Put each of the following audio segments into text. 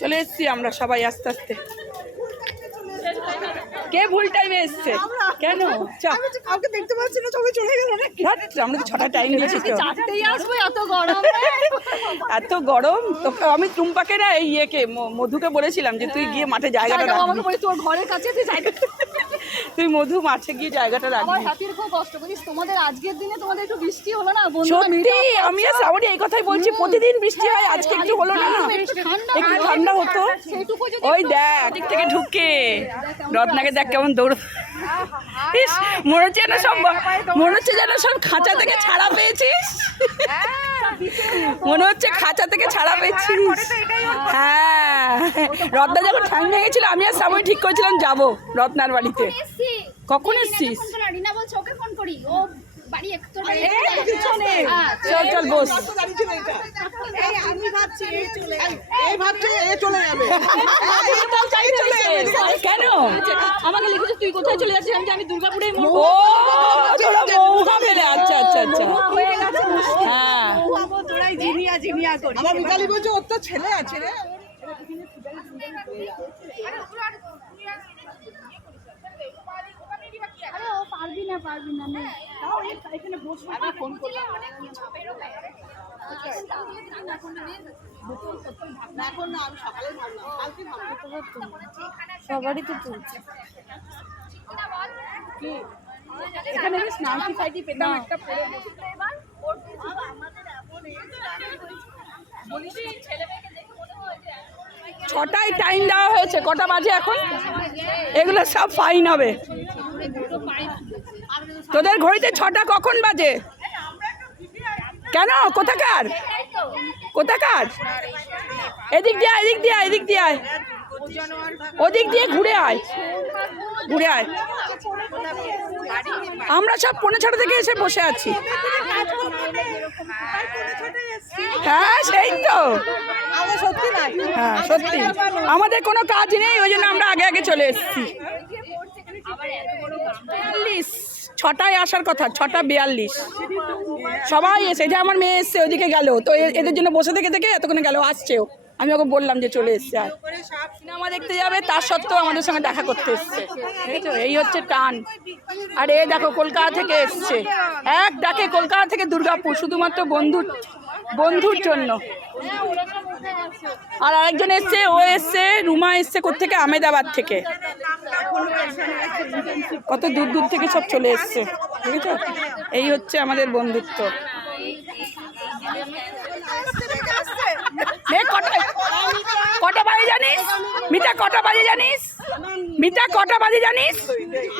চলে এসছি আমরা সবাই আস্তে আস্তে। কে ভুল টাইমে এসছে কেন? কাউকে দেখতে পাচ্ছি না, সবাই চলে গেল না। আমরা তো 6টা টাইম দিয়েছি তো। 4টেই আসবো, এত গরম এত গরম তো আমি টুম্পাকে না এই ইয়েকে মধুকে বলেছিলাম যে তুই গিয়ে মাঠে জায়গাটা রাখ। আমাকে বলে তোর ঘরের কাছে তুই জায়গা, তুই মধু মাঠে গিয়ে জায়গাটা রাখ। আমার হাতির খুব কষ্ট বুঝিস। তোমাদের আজকের দিনে তোমাদের একটু বৃষ্টি হলো না? সত্যি আমি আর শ্রাবণী এই কথাই বলছি, প্রতিদিন বৃষ্টি হয়, আজকে একটু হলো না, একটু ঠান্ডা হতো। ওই দেখ দিক থেকে ঢুকে রত্নাকে দেখ কেমন দৌড়। ইস মনে হচ্ছে যেন সব খাঁচা থেকে ছাড়া পেয়েছিস। মনে হচ্ছে খাঁচা থেকে ছাড়া পেয়েছিস। হ্যাঁ রত্না যখন ঠাং ভেঙেছিল আমি আর শ্রাবণী ঠিক করেছিলাম যাবো রত্নার বাড়িতে। কখন এসছিস? চল চল বস। কেন আমাকে লিখেছে তুই কোথায় চলে যাচ্ছিস? আমি দুর্গাপুরে। ও তোরা মৌহা ফেলে। আচ্ছা আচ্ছা আচ্ছা হ্যাঁ আমার মিতালি বলছে ওর তো ছেলে আছে রে। পারবি না এখানে বসবো, ফোন করলাম এখন না, আমি সকালে ভাবলাম, কালকে ভাবলাম সবারই তো চলছে। এখানে স্নান সাইডে পেতাম একটা পরে। ছটায় টাইম দেওয়া হয়েছে, কটা বাজে এখন? এগুলো সব ফাইন হবে। তোদের ঘড়িতে 6টা কখন বাজে? কেন কোথাকার এদিক দিয়ে আয় ওদিক দিয়ে ঘুরে আয়। আমরা সব 5:45 থেকে এসে বসে আছি। হ্যাঁ সেই তো, হ্যাঁ সত্যি আমাদের কোনো কাজ নেই, ওই জন্য আমরা আগে চলে এসেছি। 6টায় আসার কথা, 6:42 সবাই এসে, যে আমার মেয়ে এসছে ওইদিকে গেল, তো এদের জন্য বসে থেকে এতক্ষণে গেল, আসছেও। আমি ওকে বললাম যে চলে এসছে, আর সিনেমা দেখতে যাবে তার সত্ত্বেও আমাদের সঙ্গে দেখা করতে এসছে। বুঝেছো, এই হচ্ছে টান। আর এ দেখো কলকাতা থেকে এসছে, এক ডাকে কলকাতা থেকে দুর্গাপুর, শুধুমাত্র বন্ধুর জন্য। আর আরেকজন এসছে, ও এসছে, রুমা এসছে কোত্থেকে, আহমেদাবাদ থেকে। কত দূর থেকে সব চলে এসছে, বুঝেছো। এই হচ্ছে আমাদের বন্ধুত্ব। কটা বাজে জানিস মিতা? কটা বাজে জানিস?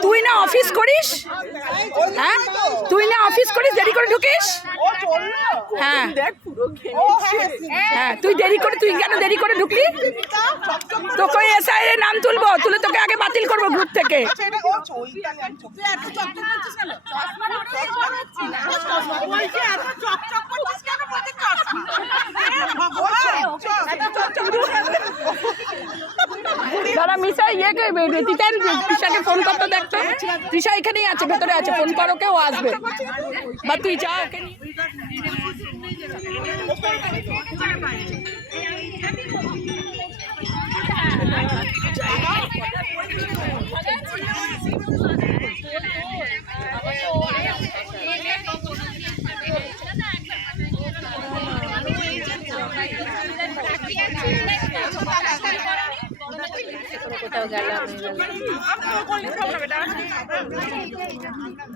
তুই না অফিস করিস? হ্যাঁ তুই না অফিস করিস, দেরি করে ঢুকিস। হ্যাঁ তুই কেন দেরি করে ঢুকলি? তোকে এসআই এর নাম তুলে তোকে আগে বাতিল করবো গ্রুপ থেকে। দাদা মিশা তৃষাকে ফোন করতে দেখতো। তৃষা এখানেই আছে, ভেতরে আছে, ফোন করো, কেউ আসবে। বা তুই যা ওকে।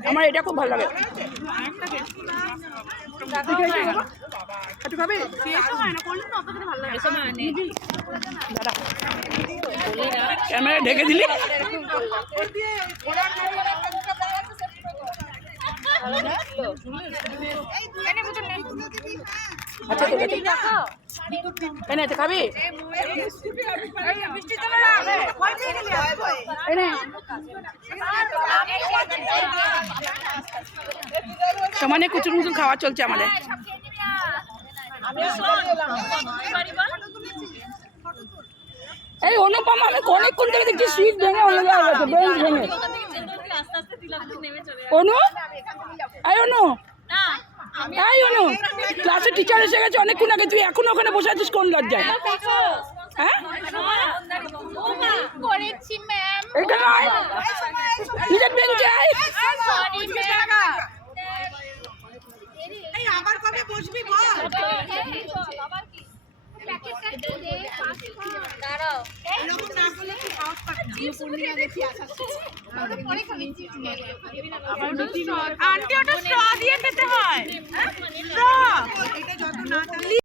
আমার এটা খুব ভালো লাগে। ক্যামেরা ঢেকে দিলি। আচ্ছা খাবি? সমানে কুচুর মুচুর খাওয়া চলছে আমাদের। এই অনুপম আমি অনেকক্ষণ থেকে দেখছি সিট ভেঙে বেঞ্চ ভেঙে। অনু ক্লাসে টিচার এসে গেছে অনেকক্ষণ আগে, তুই এখন ওখানে বসে আছিস কোন লজ্জায়? হ্যাঁ আন্টি ওটা স্ট্র দিয়ে খেতে হয়।